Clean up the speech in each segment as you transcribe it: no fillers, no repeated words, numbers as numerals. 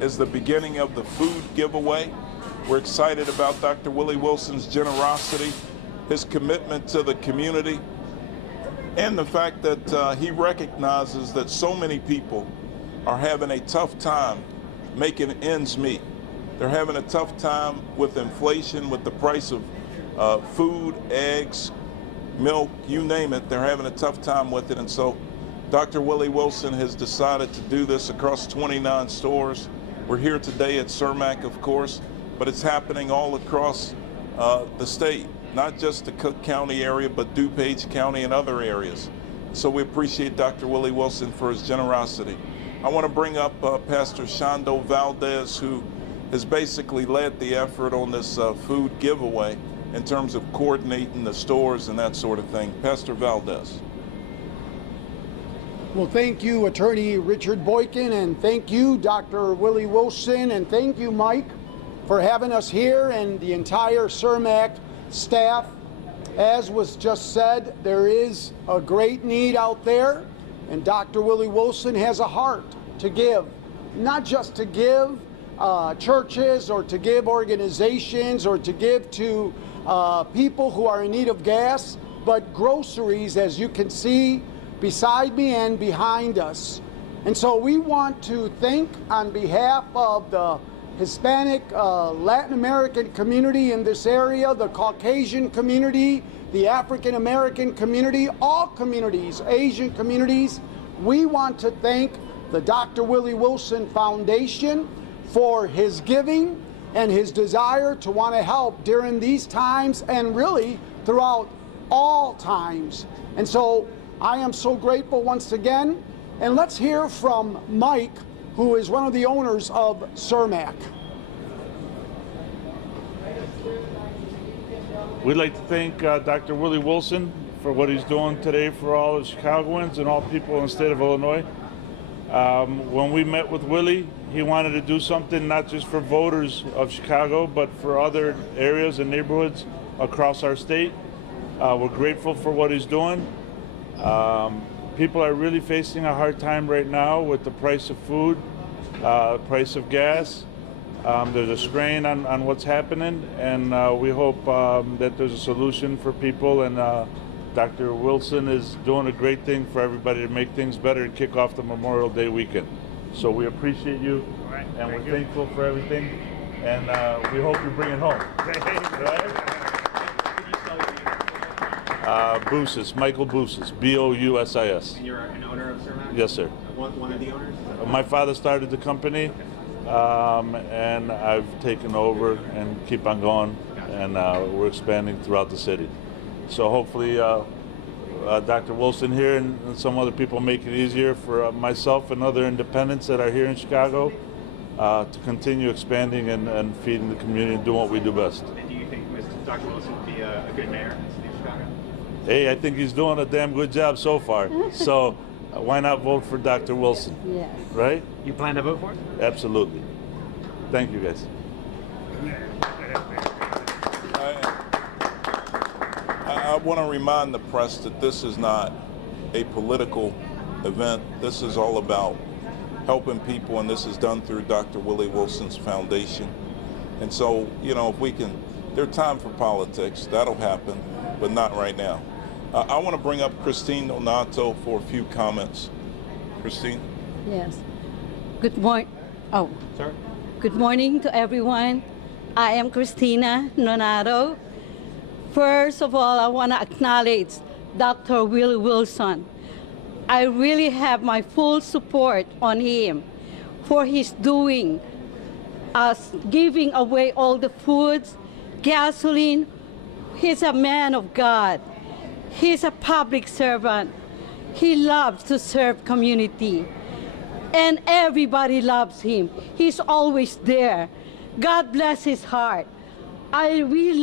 is the beginning of the food giveaway. We're excited about Dr. Willie Wilson's generosity, his commitment to the community, and the fact that he recognizes that so many people are having a tough time making ends meet. They're having a tough time with inflation, with the price of food, eggs, milk, you name it. They're having a tough time with it. And so Dr. Willie Wilson has decided to do this across 29 stores. We're here today at Cermak, of course, but it's happening all across the state, not just the Cook County area, but DuPage County and other areas. So we appreciate Dr. Willie Wilson for his generosity. I want to bring up Pastor Shondo Valdez, who has basically led the effort on this food giveaway in terms of coordinating the stores and that sort of thing. Pastor Valdez. Well, thank you, Attorney Richard Boykin, and thank you, Dr. Willie Wilson, and thank you, Mike, for having us here and the entire Cermak staff. As was just said, there is a great need out there, and Dr. Willie Wilson has a heart to give, not just to give churches or to give organizations or to give to people who are in need of gas, but groceries, as you can see beside me and behind us. And so we want to thank, on behalf of the Hispanic, Latin American community in this area, the Caucasian community, the African American community, all communities, Asian communities, we want to thank the Dr. Willie Wilson Foundation for his giving and his desire to want to help during these times and really throughout all times. And so I am so grateful once again. And let's hear from Mike, who is one of the owners of Cermak. We'd like to thank Dr. Willie Wilson for what he's doing today for all of Chicagoans and all people in the state of Illinois. When we met with Willie, he wanted to do something not just for voters of Chicago, but for other areas and neighborhoods across our state. We're grateful for what he's doing. People are really facing a hard time right now with the price of food, price of gas. There's a strain on what's happening, and we hope that there's a solution for people, and Dr. Wilson is doing a great thing for everybody to make things better and kick off the Memorial Day weekend. So we appreciate you, and we're thankful for everything, and we hope you bring it home. Bousis, Michael Bousis, B-O-U-S-I-S. And you're an owner of Cermak? Yes, sir. One of the owners? My father started the company, and I've taken over and keep on going, and we're expanding throughout the city. So hopefully Dr. Wilson here and some other people make it easier for myself and other independents that are here in Chicago to continue expanding and feeding the community and doing what we do best. And do you think Dr. Wilson would be a good mayor in the city of Chicago? Hey, I think he's doing a damn good job so far. So why not vote for Dr. Wilson? Yes. Right? You plan to vote for it? Absolutely. Thank you, guys. I want to remind the press that this is not a political event. This is all about helping people, and this is done through Dr. Willie Wilson's foundation. And so, you know, if we can, there's time for politics. That'll happen, but not right now. I want to bring up Christine Donato for a few comments. Christine? Yes. Good morning. Oh. Sorry? Good morning to everyone. I am Christina Donato. First of all, I want to acknowledge Dr. Willie Wilson. I really have my full support on him for his doing, giving away all the foods, gasoline. He's a man of God. He's a public servant. He loves to serve community. And everybody loves him. He's always there. God bless his heart. Everybody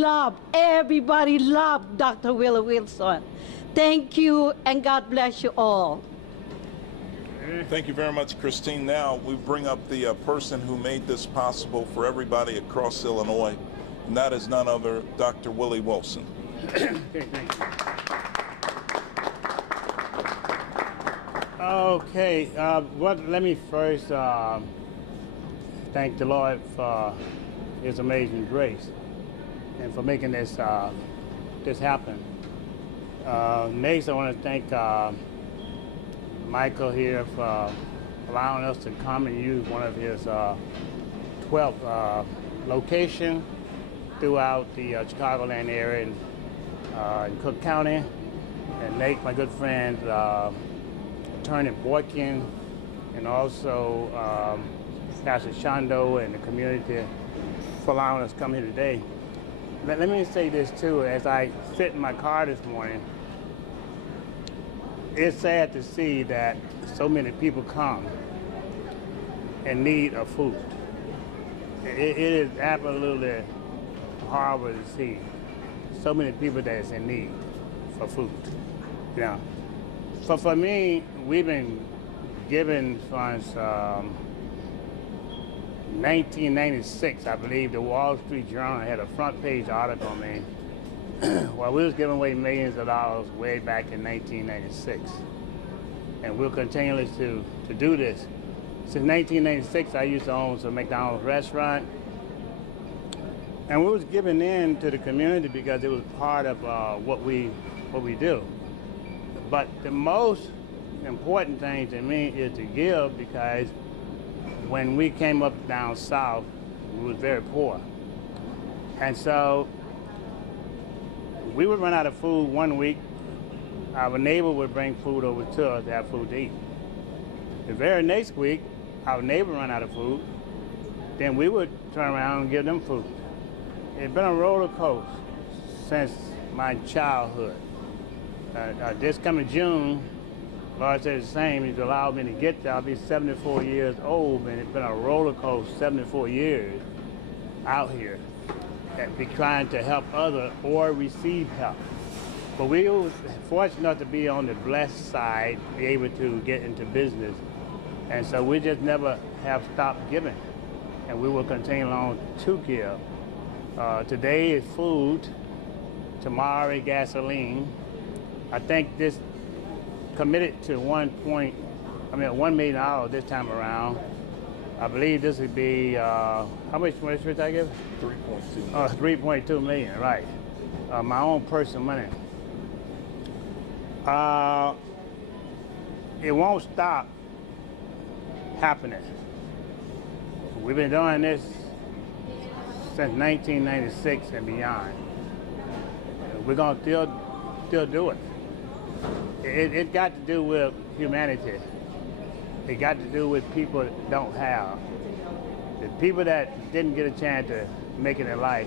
loved Dr. Willie Wilson. Thank you, and God bless you all. Thank you very much, Christine. Now we bring up the person who made this possible for everybody across Illinois, and that is none other Dr. Willie Wilson. Okay, thank you. Okay, let me first thank the Lord for His amazing grace and for making this this happen. Next, I want to thank Michael here for allowing us to come and use one of his 12 locations throughout the Chicagoland area in Cook County. And Nate, my good friend, Attorney Boykin, and also Pastor Shondo and the community for allowing us to come here today. Let me say this too, as I sit in my car this morning, it's sad to see that so many people come in need of food. It is absolutely horrible to see so many people that's in need for food. You know, for me, we've been given funds 1996, I believe, the Wall Street Journal had a front page article on me while we was giving away millions of dollars way back in 1996. And we'll continue to do this. Since 1996, I used to own some McDonald's restaurant. And we was giving in to the community because it was part of what we do. But the most important thing to me is to give, because when we came up down south, we was very poor. And so we would run out of food one week. Our neighbor would bring food over to us to have food to eat. The very next week, our neighbor ran out of food. Then we would turn around and give them food. It's been a roller coaster since my childhood. This coming June, Lord said the same. He's allowed me to get there. I'll be 74 years old, and it's been a roller coaster 74 years out here and be trying to help others or receive help. But we were fortunate enough to be on the blessed side, be able to get into business. And so we just never have stopped giving. And we will continue on to give. Today is food, tomorrow is gasoline. I think this committed to $1 million this time around. I believe this would be, how much did I give? 3.2. 3.2 million, right. My own personal money. It won't stop happening. We've been doing this since 1996 and beyond. We're gonna still do it. It got to do with humanity. It got to do with people that don't have. The people that didn't get a chance to make it in life.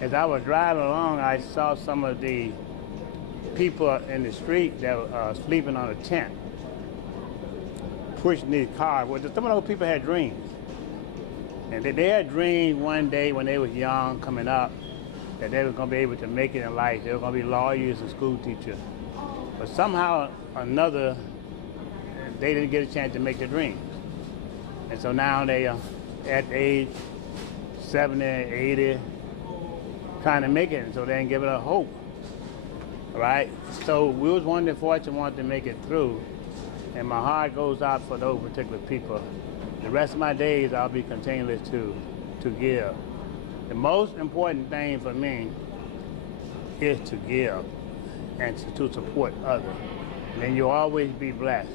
As I was driving along, I saw some of the people in the street that were sleeping on a tent, pushing these cars. Well, some of those people had dreams. And they had dreamed one day when they was young, coming up, that they were going to be able to make it in life. They were going to be lawyers and school teachers. But somehow or another, they didn't get a chance to make their dreams. And so now they are at age 70, 80, trying to make it, and so they ain't giving up hope. All right? So we was one that fortunate wanted to make it through, and my heart goes out for those particular people. The rest of my days, I'll be continuous to give. The most important thing for me is to give and to support others. And then you'll always be blessed.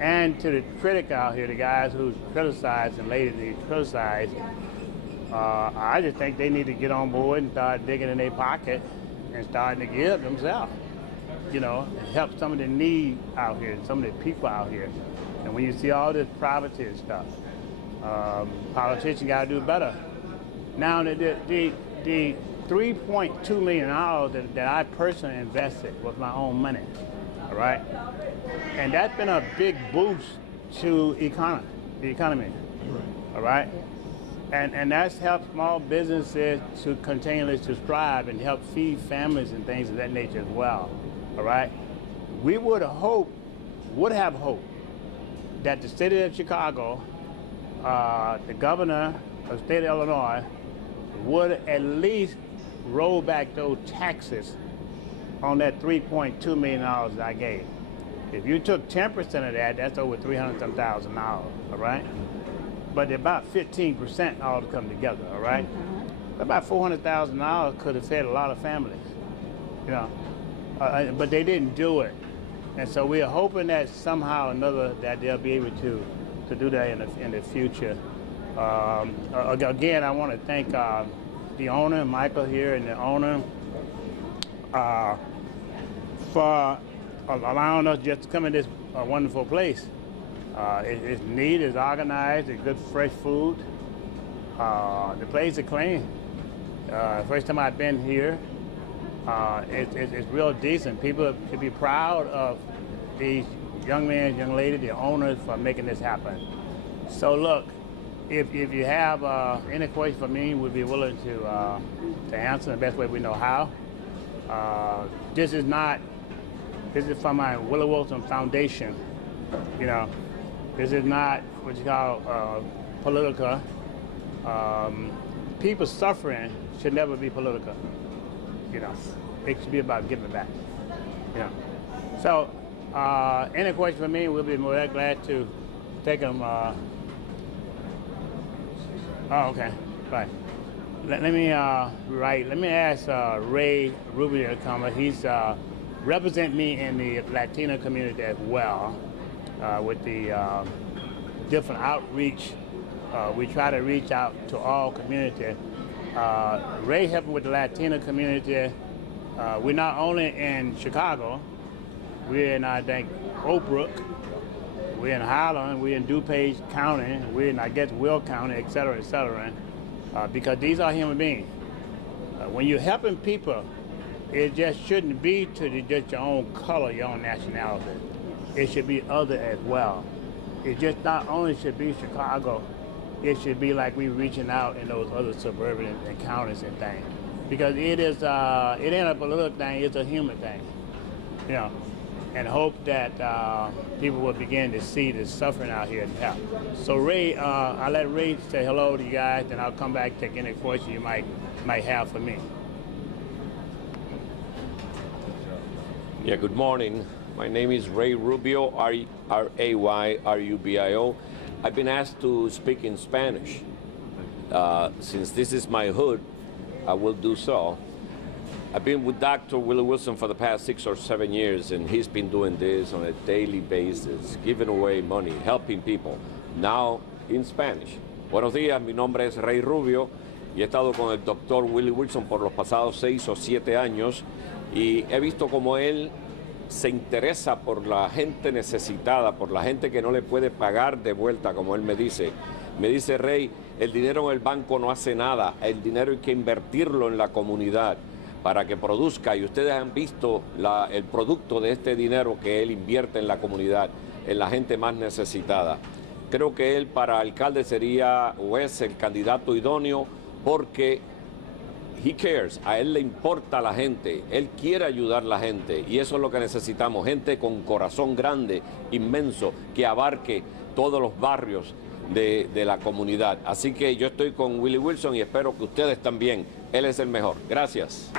And to the critic out here, the guys who criticize and lately criticize, I just think they need to get on board and start digging in their pocket and starting to give themselves. You know, help some of the need out here, some of the people out here. And when you see all this poverty and stuff, politicians got to do better. Now, the $3.2 million that I personally invested with my own money, all right? And that's been a big boost to the economy, all right? And that's helped small businesses to continually to strive and help feed families and things of that nature as well, all right? We would have hoped that the city of Chicago, the governor of the state of Illinois, would at least roll back those taxes on that $3.2 million that I gave. If you took 10% of that, that's over $300,000, all right? but about 15% all to come together, all right? About $400,000 could have fed a lot of families, you know, but they didn't do it. And so we are hoping that somehow or another that they'll be able to do that in the future. Again, I want to thank the owner, Michael here, and the owner for allowing us just to come in this wonderful place. It's neat, it's organized, it's good fresh food. The place is clean. First time I've been here, it's real decent. People should be proud of these young men, young ladies, the owners for making this happen. So look, if you have any questions for me, we'd be willing to answer the best way we know how. This is from my Willie Wilson Foundation. You know, this is not what you call political. People suffering should never be political. You know, it should be about giving back. You know, so any questions for me, we'll be more than glad to take them. Oh, okay, right. Let me ask Ray Rubio to come. He's represent me in the Latino community as well with the different outreach. We try to reach out to all community. Ray helping with the Latino community. We're not only in Chicago, we're in, I think, Oak Brook, we're in Highland, we're in DuPage County, we're in, I guess, Will County, et cetera, because these are human beings. When you're helping people, it just shouldn't be to just your own color, your own nationality. It should be other as well. It just not only should be Chicago, it should be like we reaching out in those other suburban and counties and things. Because it is, it ain't a political thing, it's a human thing, you know. And hope that people will begin to see the suffering out here and help. So Ray, I'll let Ray say hello to you guys, and I'll come back and take any questions you might have for me. Yeah, good morning. My name is Ray Rubio, R-A-Y-R-U-B-I-O. I've been asked to speak in Spanish. Since this is my hood, I will do so. I've been with Dr. Willie Wilson for the past 6 or 7 years, and he's been doing this on a daily basis, giving away money, helping people, now in Spanish. Buenos días, mi nombre es Ray Rubio y he estado con el Dr. Willie Wilson por los pasados 6 o 7 años y he visto como él se interesa por la gente necesitada, por la gente que no le puede pagar de vuelta, como él me dice. Me dice, Ray, el dinero en el banco no hace nada, el dinero hay que invertirlo en la comunidad para que produzca, y ustedes han visto el producto de este dinero que él invierte en la comunidad, en la gente más necesitada. Creo que él para alcalde sería o es el candidato idóneo porque he cares, a él le importa la gente, él quiere ayudar a la gente y eso es lo que necesitamos, gente con corazón grande, inmenso, que abarque todos los barrios de la comunidad. Así que yo estoy con Willie Wilson y espero que ustedes también. Él es el mejor. Gracias.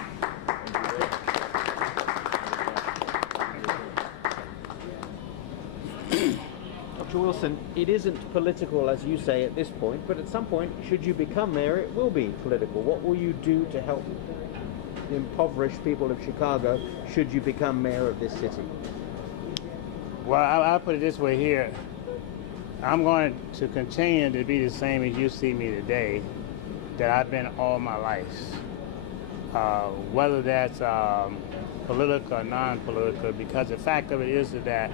Dr. Wilson, it isn't political, as you say, at this point, but at some point, should you become mayor, it will be political. What will you do to help the impoverished people of Chicago should you become mayor of this city? Well, I'll put it this way here. I'm going to continue to be the same as you see me today, that I've been all my life. Whether that's political or non-political, because the fact of it is that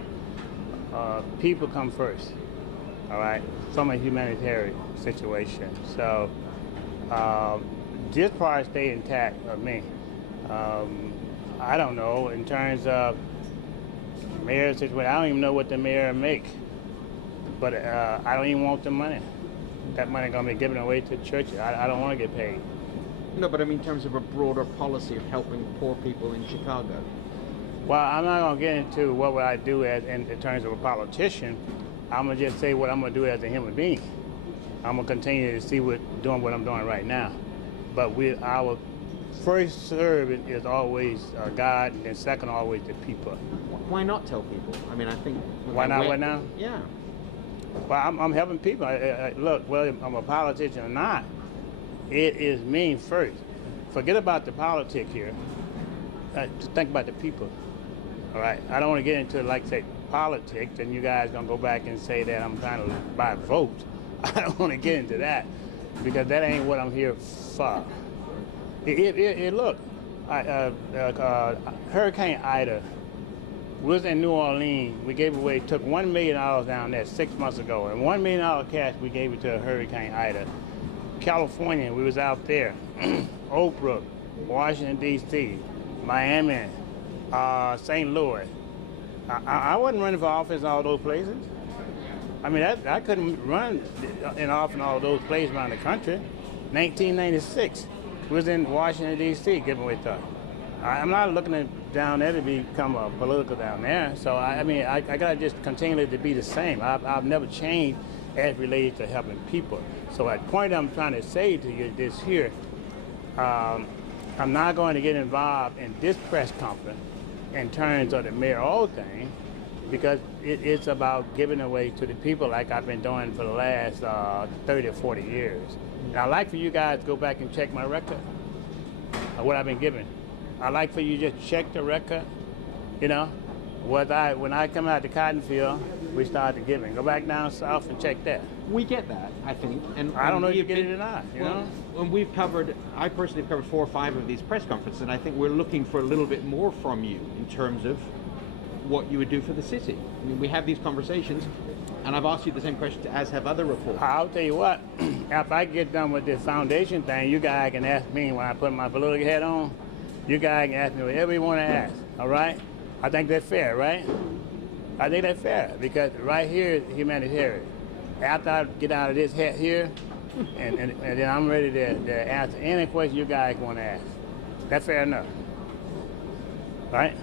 people come first, all right, from a humanitarian situation. So this part stay intact of me. I don't know, in terms of mayor situation, I don't even know what the mayor make, but I don't even want the money. That money gonna be given away to churches. I don't want to get paid. No, but I mean in terms of a broader policy of helping poor people in Chicago. Well, I'm not going to get into what would I do as in terms of a politician. I'm going to just say what I'm going to do as a human being. I'm going to continue to see doing what I'm doing right now. But our first serve is always God, and then second always the people. Why not tell people? I mean, I think... Why not right now? Yeah. Well, I'm helping people. Look, whether I'm a politician or not, it is me first. Forget about the politics here. Just think about the people. All right. I don't want to get into, like, say, politics, and you guys gonna go back and say that I'm trying to buy votes. I don't want to get into that because that ain't what I'm here for. Look, Hurricane Ida. We was in New Orleans. We gave away, took $1 million down there 6 months ago, and $1 million cash we gave it to Hurricane Ida. California, we was out there. Oak Brook, Washington D.C., Miami, St. Louis. I wasn't running for office in all those places. I mean, I couldn't run in office in all those places around the country. 1996, we was in Washington D.C. giving away stuff. I'm not looking down there to become a political down there. So I mean, I gotta just continue to be the same. I've never changed as related to helping people. So at the point I'm trying to say to you this here, I'm not going to get involved in this press conference in terms of the mayoral thing, because it's about giving away to the people like I've been doing for the last 30 or 40 years. And I'd like for you guys to go back and check my record of what I've been giving. I'd like for you to just check the record, you know. When I come out the cotton field, we started giving. Go back down south and check that. We get that, I think. And I don't know if you get it or not, you know? And I personally have covered 4 or 5 of these press conferences, and I think we're looking for a little bit more from you in terms of what you would do for the city. I mean, we have these conversations, and I've asked you the same question as have other reporters. I'll tell you what, after I get done with this foundation thing, you guys can ask me when I put my political hat on. You guys can ask me whatever you want to ask, all right? I think that's fair, right? I think that's fair, because right here is humanitarian. After I get out of this hat here, and then I'm ready to answer any question you guys want to ask. That's fair enough, right?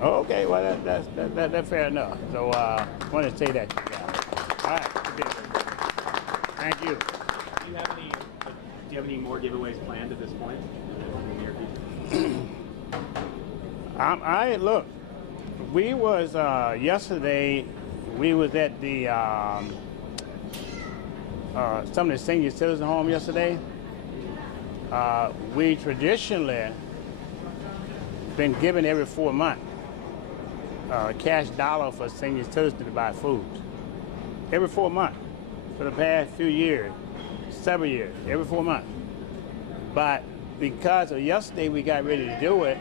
Okay, well, that's fair enough. So I want to say that to you guys. All right, thank you. Do you have any more giveaways planned at this point in the near future? Look, we was yesterday. We was at the some of the senior citizen home yesterday. We traditionally been given every 4 months cash dollar for senior citizens to buy food. Every 4 months for the past few years, several years, every 4 months. But because of yesterday we got ready to do it,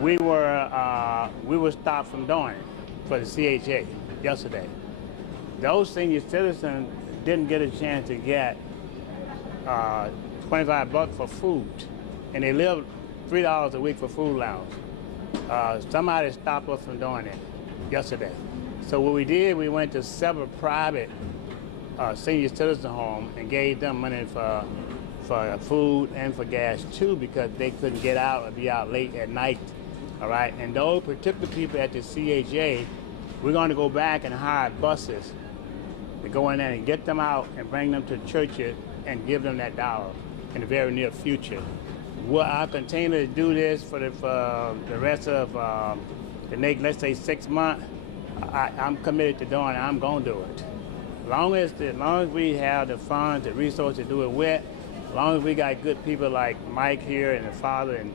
we were stopped from doing it for the CHA yesterday. Those senior citizens didn't get a chance to get $25 for food, and they live $3 a week for food allowance. Somebody stopped us from doing it yesterday. So what we did, we went to several private senior citizen homes and gave them money for food and for gas too, because they couldn't get out or be out late at night. All right, and those particular people at the CHA, we're going to go back and hire buses to go in there and get them out and bring them to churches and give them that dollar in the very near future. Will I continue to do this for the rest of the next, let's say, 6 months? I'm committed to doing it. I'm going to do it. As long as we have the funds, the resources to do it with, as long as we got good people like Mike here and the father and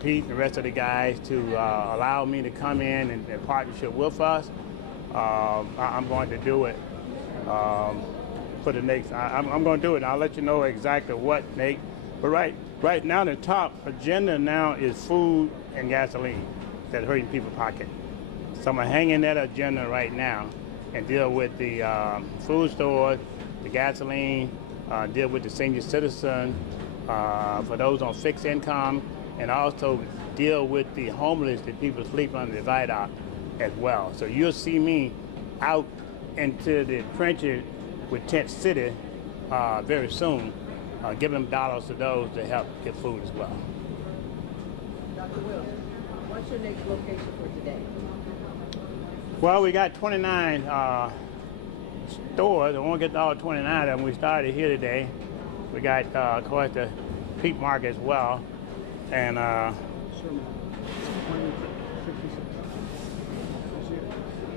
Pete and the rest of the guys to allow me to come in and partnership with us, I'm going to do it for the next. I'm going to do it. I'll let you know exactly what, Nate. But right now, the top agenda now is food and gasoline that's hurting people's pocket. So I'm going to hang in that agenda right now and deal with the food stores, the gasoline, deal with the senior citizen, for those on fixed income, and also deal with the homeless, the people sleep under the viaduct as well. So you'll see me out into the trenches with Tent City very soon, giving dollars to those to help get food as well. Dr. Wilson, what's your next location for today? Well, we got 29 stores. I won't get to all 29 of them. We started here today. We got, of course, the Peak Market as well. And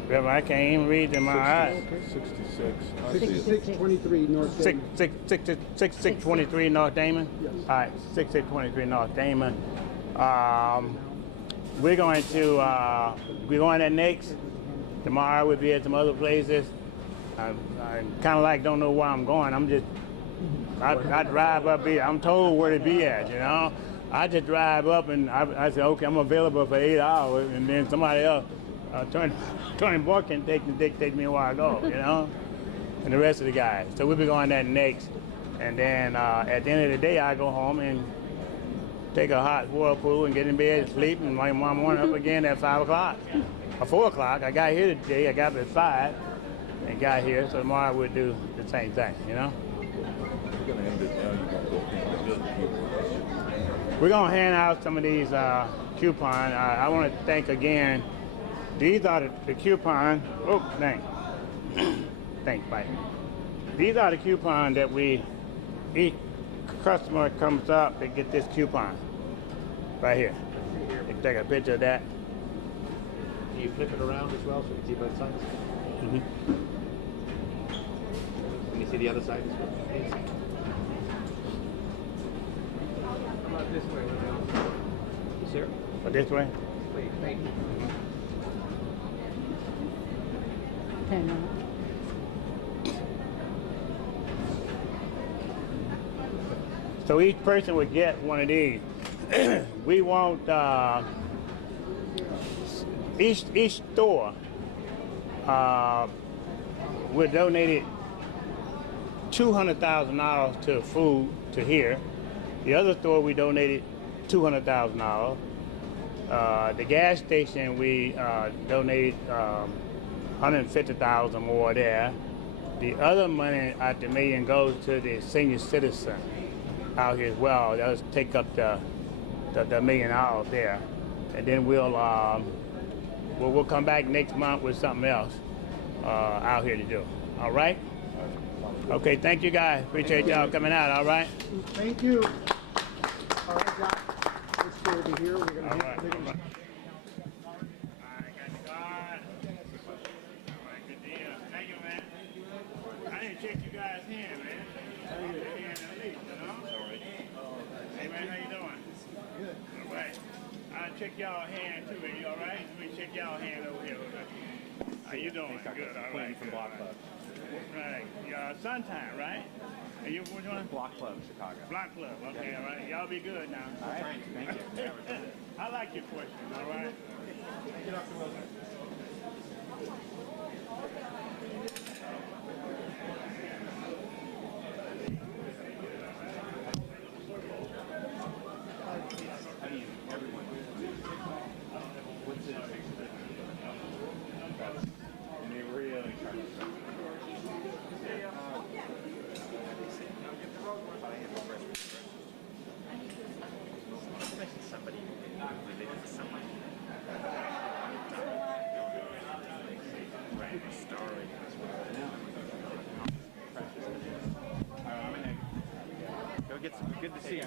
Well, I can't even read in my eyes. 66. I see it. 6623 North Damon. 6623 North Damon? Yes. All right, 6623 North Damon. We're going there next. Tomorrow we'll be at some other places. I kind of like don't know where I'm going. I drive up here. I'm told where to be at, you know. I just drive up and I say, okay, I'm available for 8 hours, and then somebody else, Tony Boy can dictate me where I go, you know, and the rest of the guys. So we'll be going there next. And then at the end of the day, I go home and take a hot whirlpool and get in bed and sleep, and my mom morning up again at 5 o'clock or 4 o'clock. I got here today. I got up at 5 and got here. So tomorrow we'll do the same thing, you know. You're going to end it now. You're going to go hand it to We're going to hand out some of these coupons. I want to thank again. These are the coupons. Oh, thanks. Thanks, Mike. These are the coupons that each customer comes up to get this coupon right here. You can take a picture of that. Do you flip it around as well so we can see both sides? Mm-hmm. Can you see the other side as well? Please? How about this way? You sir? Or this way? Please, thank you. So each person would get one of these. We want each store we donated $200,000 to food to here. The other store we donated $200,000. The gas station we donated $150,000 more there. The other money out the million goes to the senior citizen out here as well. They'll take up the $1 million there, and then we'll come back next month with something else out here to do. All right? Okay. Thank you guys. Appreciate y'all coming out. All right. Thank you. All right, Doc. Let's go over here. We're going to All right. Thank you, man. I didn't check you guys' hand, man. Hey, man, how you doing? Good. All right. I'll check y'all hand, too. Are you all right? Let me check y'all hand over here. How you doing? Good. All right. From Block Club. Right. Sunshine, right? Are you which one? Block Club, Chicago. Block Club. Okay, all right. Y'all be good now. All right, thank you. I like your questions, all right? Thank you, Dr. Wilson. Good to see you.